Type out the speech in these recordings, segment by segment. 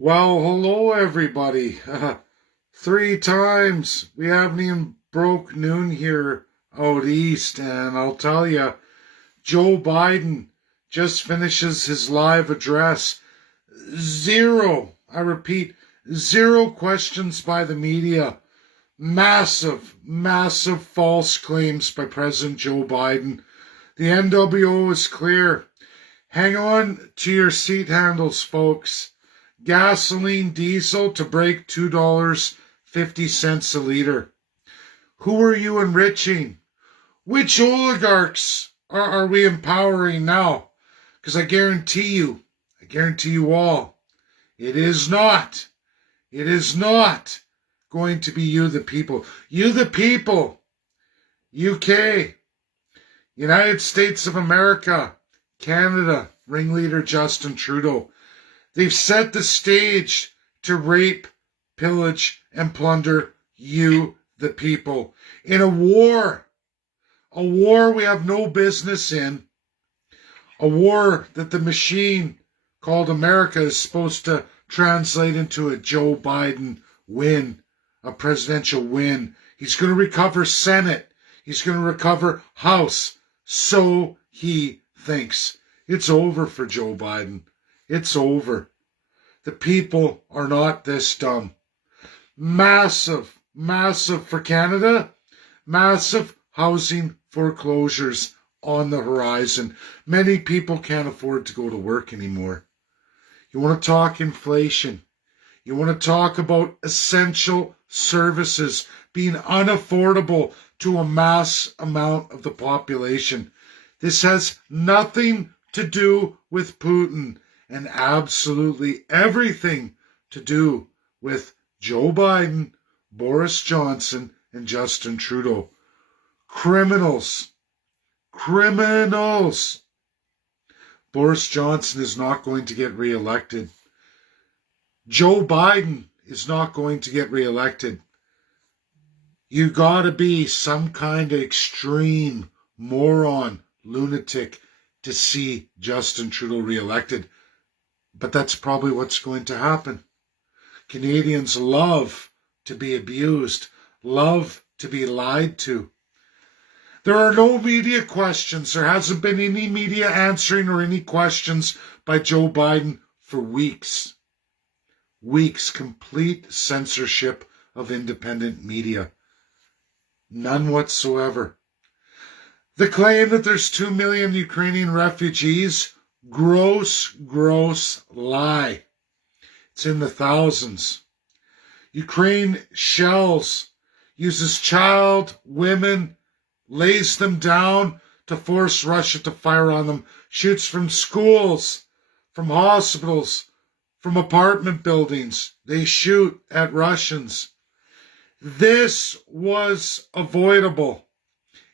Well, hello everybody. 3 times. We haven't even broke noon here out east, and I'll tell you, Joe Biden just finishes his live address. Zero, I repeat, zero questions by the media. Massive, massive false claims by President Joe Biden. The NWO is clear. Hang on to your seat handles, folks. Gasoline diesel to break $2.50 a liter. Who are you enriching? Which oligarchs are we empowering now? Because I guarantee you all, it is not going to be you the people. You the people, UK, United States of America, Canada, ringleader Justin Trudeau. They've set the stage to rape, pillage, and plunder you, the people, in a war we have no business in, a war that the machine called America is supposed to translate into a Joe Biden win, a presidential win. He's going to recover Senate. He's going to recover House. So he thinks. It's over for Joe Biden. It's over. The people are not this dumb. Massive, massive for Canada. Massive housing foreclosures on the horizon. Many people can't afford to go to work anymore. You want to talk inflation. You want to talk about essential services being unaffordable to a mass amount of the population. This has nothing to do with Putin and absolutely everything to do with Joe Biden, Boris Johnson, and Justin Trudeau. Criminals. Criminals. Boris Johnson is not going to get reelected. Joe Biden is not going to get reelected. You gotta be some kind of extreme moron, lunatic to see Justin Trudeau reelected. But that's probably what's going to happen. Canadians love to be abused, love to be lied to. There are no media questions. There hasn't been any media answering or any questions by Joe Biden for weeks. Weeks. Complete censorship of independent media. None whatsoever. The claim that there's 2 million Ukrainian refugees, gross, gross lie. It's in the thousands. Ukraine shells, uses child, women, lays them down to force Russia to fire on them, shoots from schools, from hospitals, from apartment buildings. They shoot at Russians. This was avoidable.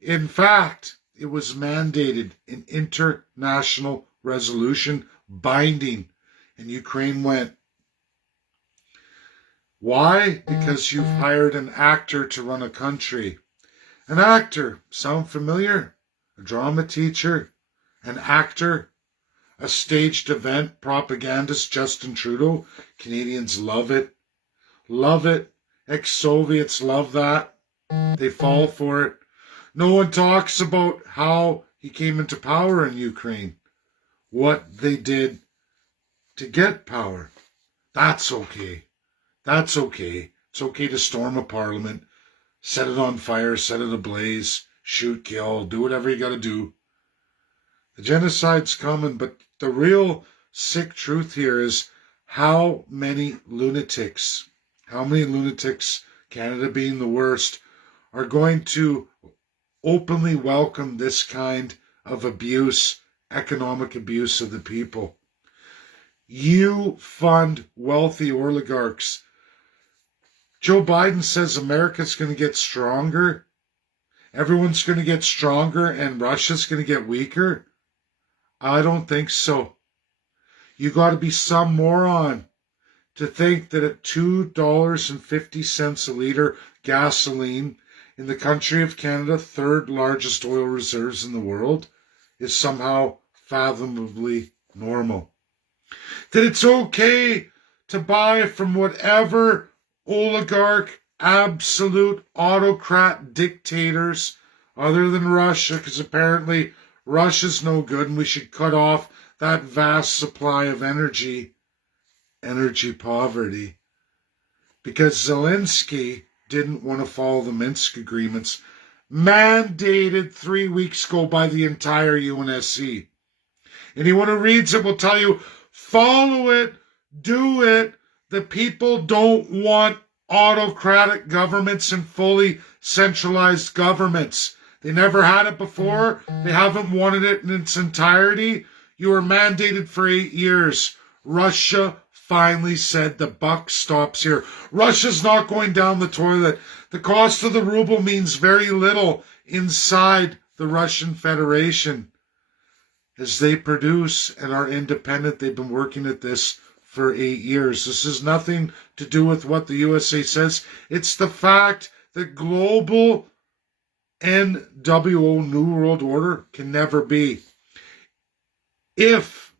In fact, it was mandated in international resolution, binding, and Ukraine went. Why? Because you've hired an actor to run a country. An actor, sound familiar? A drama teacher, an actor, a staged event propagandist, Justin Trudeau. Canadians love it. Love it. Ex-Soviets love that. They fall for it. No one talks about how he came into power in Ukraine. What they did to get power. That's okay. That's okay. It's okay to storm a parliament, set it on fire, set it ablaze, shoot, kill, do whatever you got to do. The genocide's coming, but the real sick truth here is how many lunatics, Canada being the worst, are going to openly welcome this kind of abuse, economic abuse of the people. You fund wealthy oligarchs. Joe Biden says America's going to get stronger. Everyone's going to get stronger and Russia's going to get weaker. I don't think so. You got to be some moron to think that at $2.50 a liter gasoline in the country of Canada, third largest oil reserves in the world, is somehow fathomably normal. That it's okay to buy from whatever oligarch, absolute autocrat dictators, other than Russia, because apparently Russia's no good and we should cut off that vast supply of energy poverty. Because Zelensky didn't want to follow the Minsk agreements, mandated 3 weeks ago by the entire UNSC. Anyone who reads it will tell you, follow it, do it. The people don't want autocratic governments and fully centralized governments. They never had it before. They haven't wanted it in its entirety. You were mandated for 8 years. Russia finally said the buck stops here. Russia's not going down the toilet. The cost of the ruble means very little inside the Russian Federation. As they produce and are independent, they've been working at this for 8 years. This has nothing to do with what the USA says. It's the fact that global NWO, New World Order, can never be. If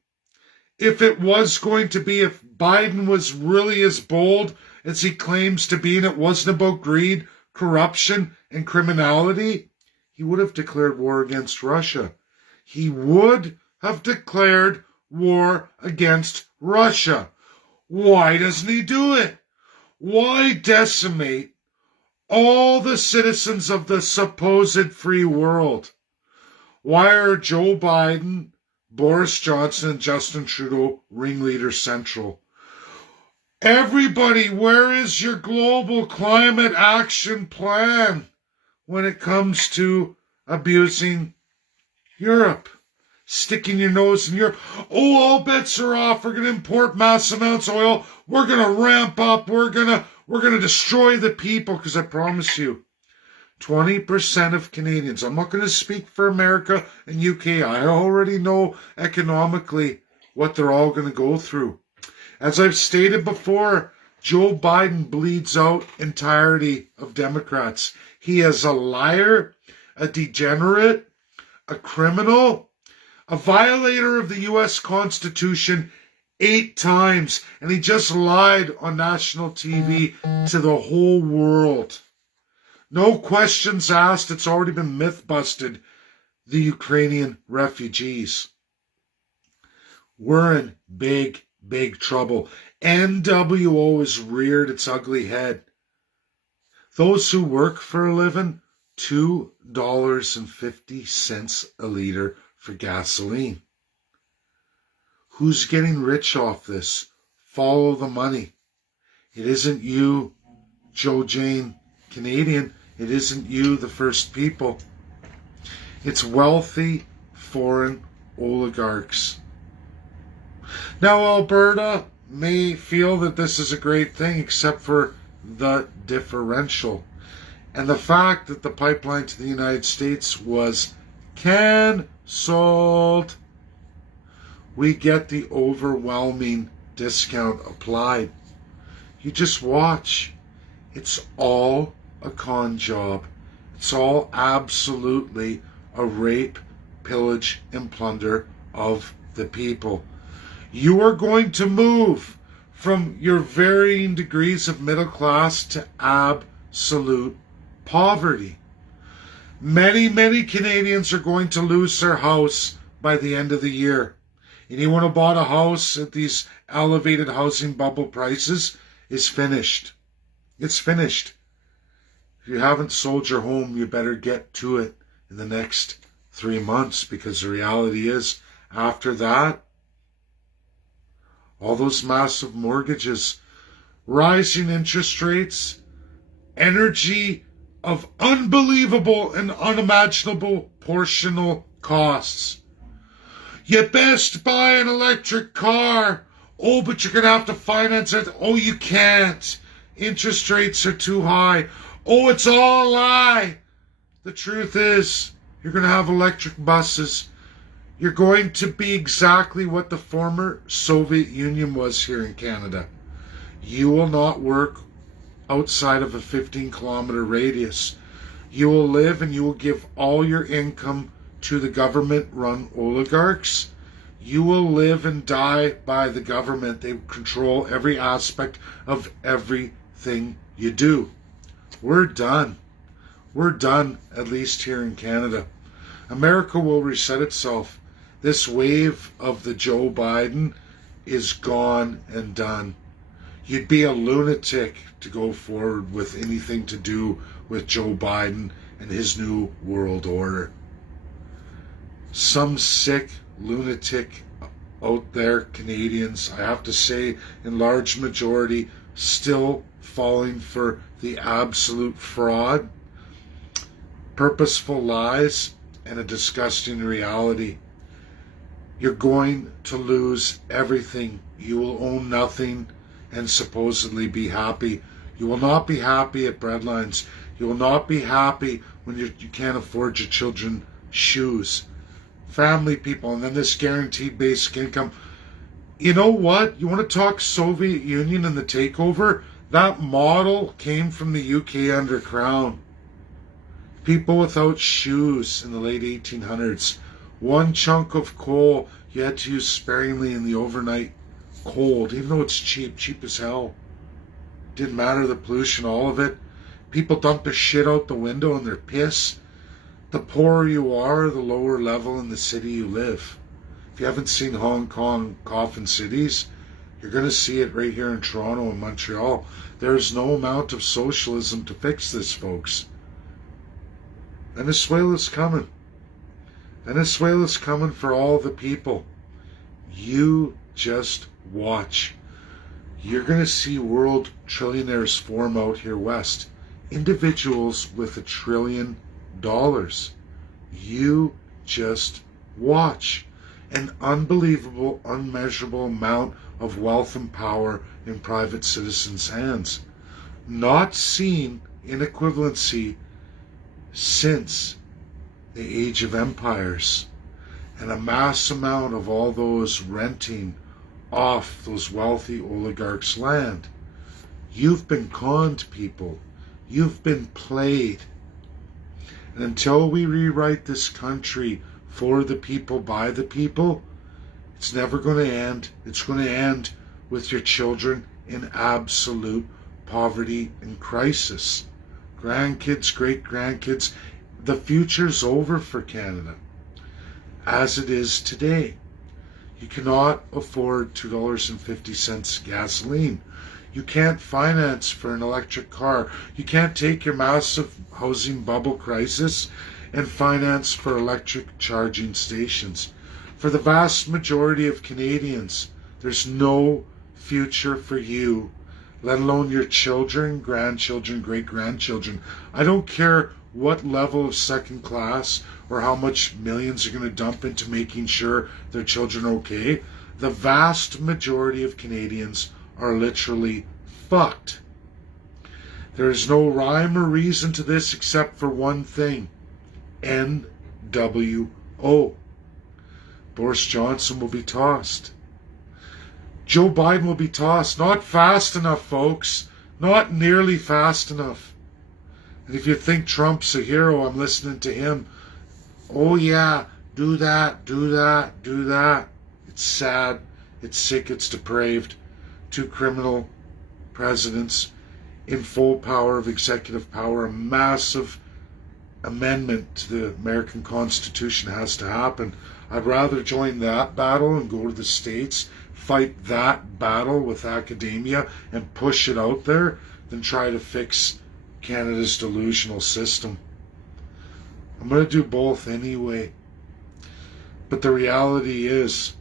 it was going to be, if Biden was really as bold as he claims to be, and it wasn't about greed, corruption, and criminality, he would have declared war against Russia. He would have declared war against Russia. Why doesn't he do it? Why decimate all the citizens of the supposed free world? Why are Joe Biden, Boris Johnson, and Justin Trudeau ringleader central? Everybody, where is your global climate action plan when it comes to abusing Europe? Sticking your nose in Europe. Oh, all bets are off. We're going to import mass amounts of oil. We're going to ramp up. We're going to destroy the people, because I promise you, 20% of Canadians, I'm not going to speak for America and UK. I already know economically what they're all going to go through. As I've stated before, Joe Biden bleeds out entirety of Democrats. He is a liar, a degenerate, a criminal, a violator of the U.S. Constitution 8 times, and he just lied on national TV to the whole world. No questions asked. It's already been myth busted. The Ukrainian refugees. We're in big trouble. NWO has reared its ugly head. Those who work for a living, $2.50 a liter for gasoline. Who's getting rich off this? Follow the money. It isn't you, Joe Jane, Canadian. It isn't you, the first people. It's wealthy foreign oligarchs. Now, Alberta may feel that this is a great thing, except for the differential. And the fact that the pipeline to the United States was cancelled. We get the overwhelming discount applied. You just watch. It's all a con job. It's all absolutely a rape, pillage, and plunder of the people. You are going to move from your varying degrees of middle class to absolute poverty. Many Canadians are going to lose their house by the end of the year. Anyone who bought a house at these elevated housing bubble prices is finished. It's finished. If you haven't sold your home, you better get to it in the next 3 months, because the reality is, after that, all those massive mortgages, rising interest rates, energy of unbelievable and unimaginable portional costs. You best buy an electric car. Oh, but you're going to have to finance it. Oh, you can't. Interest rates are too high. Oh, it's all a lie. The truth is, you're going to have electric buses. You're going to be exactly what the former Soviet Union was here in Canada. You will not work outside of a 15-kilometer radius. You will live and you will give all your income to the government-run oligarchs. You will live and die by the government. They control every aspect of everything you do. We're done. We're done, at least here in Canada. America will reset itself. This wave of the Joe Biden is gone and done. You'd be a lunatic to go forward with anything to do with Joe Biden and his new world order. Some sick lunatic out there, Canadians, I have to say, in large majority, still falling for the absolute fraud, purposeful lies, and a disgusting reality. You're going to lose everything. You will own nothing and supposedly be happy. You will not be happy at breadlines. You will not be happy when you can't afford your children shoes. Family people, and then this guaranteed basic income. You know what? You want to talk Soviet Union and the takeover? That model came from the UK under Crown. People without shoes in the late 1800s. One chunk of coal you had to use sparingly in the overnight cold, even though it's cheap as hell. Didn't matter the pollution, all of it. People dump their shit out the window and their piss. The poorer you are, the lower level in the city you live. If you haven't seen Hong Kong coffin cities, you're going to see it right here in Toronto and Montreal. There's no amount of socialism to fix this, folks. Venezuela's coming. Venezuela's coming for all the people. You just watch. You're going to see world trillionaires form out here west. Individuals with $1 trillion. You just watch. An unbelievable, unmeasurable amount of wealth and power in private citizens' hands. Not seen in equivalency since the age of empires. And a mass amount of all those renting off those wealthy oligarchs' land. You've been conned, people. You've been played. And until we rewrite this country for the people, by the people, it's never going to end. It's going to end with your children in absolute poverty and crisis. Grandkids, great-grandkids. The future's over for Canada, as it is today. You cannot afford $2.50 gasoline. You can't finance for an electric car. You can't take your massive housing bubble crisis and finance for electric charging stations. For the vast majority of Canadians, there's no future for you, let alone your children, grandchildren, great-grandchildren. I don't care what level of second class or how much millions are going to dump into making sure their children are okay. The vast majority of Canadians are literally fucked. There is no rhyme or reason to this except for one thing. NWO. Boris Johnson will be tossed. Joe Biden will be tossed. Not fast enough, folks. Not nearly fast enough. And if you think Trump's a hero, I'm listening to him. Oh yeah, do that, do that, do that. It's sad, it's sick, it's depraved. Two criminal presidents in full power of executive power. A massive amendment to the American Constitution has to happen. I'd rather join that battle and go to the States, fight that battle with academia and push it out there than try to fix Canada's delusional system. I'm going to do both anyway. But the reality is,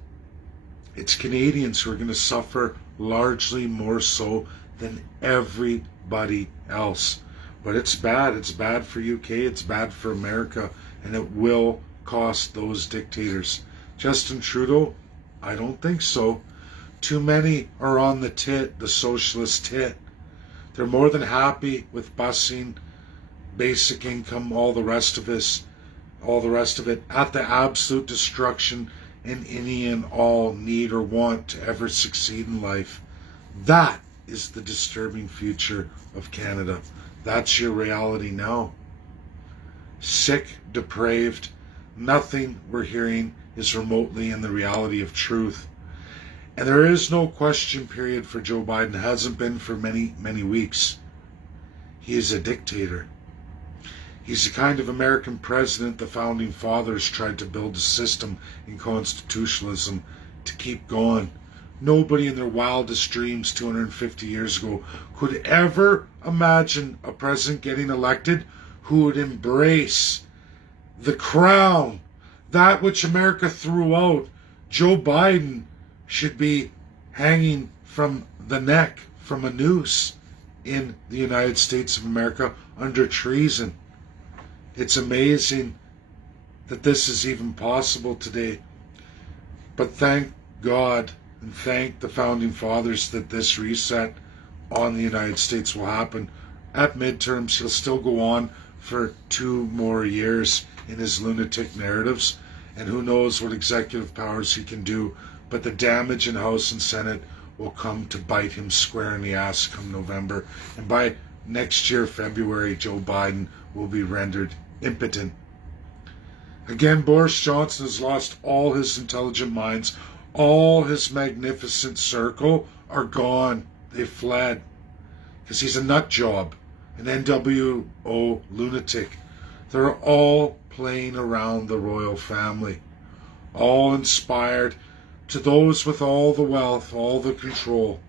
it's Canadians who are going to suffer largely more so than everybody else. But it's bad. It's bad for UK. It's bad for America. And it will cost those dictators. Justin Trudeau? I don't think so. Too many are on the tit, the socialist tit. They're more than happy with busing, basic income, all the rest of it, at the absolute destruction in any and all need or want to ever succeed in life. That is the disturbing future of Canada. That's your reality now. Sick, depraved, nothing we're hearing is remotely in the reality of truth. And there is no question period for Joe Biden. It hasn't been for many, many weeks. He is a dictator. He's the kind of American president the founding fathers tried to build a system in constitutionalism to keep going. Nobody in their wildest dreams 250 years ago could ever imagine a president getting elected who would embrace the crown, that which America threw out. Joe Biden should be hanging from the neck from a noose in the United States of America under treason. It's amazing that this is even possible today. But thank God and thank the founding fathers that this reset on the United States will happen. At midterms, he'll still go on for 2 more years in his lunatic narratives, and who knows what executive powers he can do, but the damage in House and Senate will come to bite him square in the ass come November, and by next year, February, Joe Biden will be rendered impotent. Again, Boris Johnson has lost all his intelligent minds. All his magnificent circle are gone. They fled. Because he's a nut job, an NWO lunatic. They're all playing around the royal family. All inspired to those with all the wealth, all the control,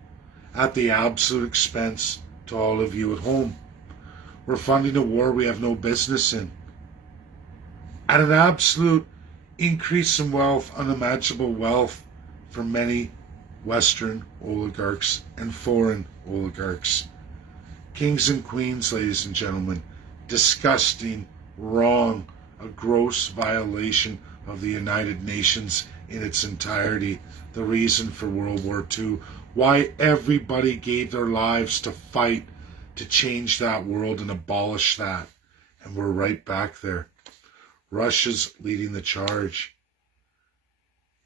at the absolute expense to all of you at home. We're funding a war we have no business in. At an absolute increase in wealth, unimaginable wealth for many Western oligarchs and foreign oligarchs. Kings and queens, ladies and gentlemen, disgusting, wrong, a gross violation of the United Nations in its entirety, the reason for World War II, why everybody gave their lives to fight to change that world and abolish that. And we're right back there. Russia's leading the charge.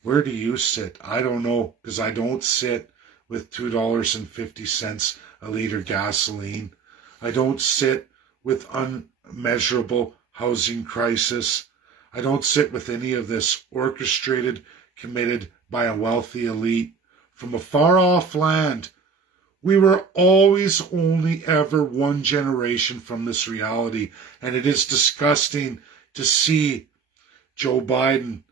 Where do you sit? I don't know, because I don't sit with $2.50 a liter gasoline. I don't sit with unmeasurable housing crisis. I don't sit with any of this orchestrated, committed by a wealthy elite from a far-off land. We were always only ever one generation from this reality, and it is disgusting to see Joe Biden,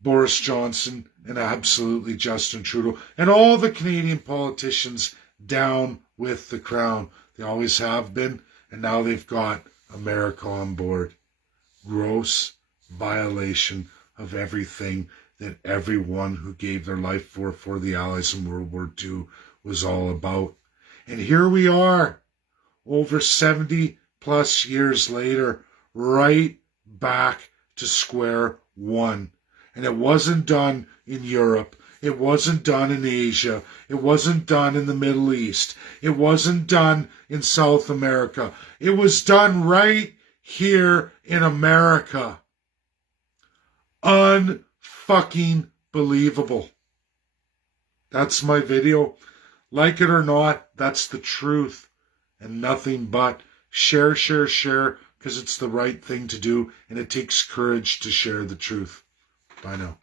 Boris Johnson, and absolutely Justin Trudeau, and all the Canadian politicians down with the crown. They always have been, and now they've got America on board. Gross violation of everything that everyone who gave their life for the Allies in World War II was all about. And here we are, over 70 plus years later, right back to square one. And it wasn't done in Europe. It wasn't done in Asia. It wasn't done in the Middle East. It wasn't done in South America. It was done right here in America. Unfucking believable. That's my video. Like it or not, that's the truth. And nothing but share, because it's the right thing to do, and it takes courage to share the truth. Bye now.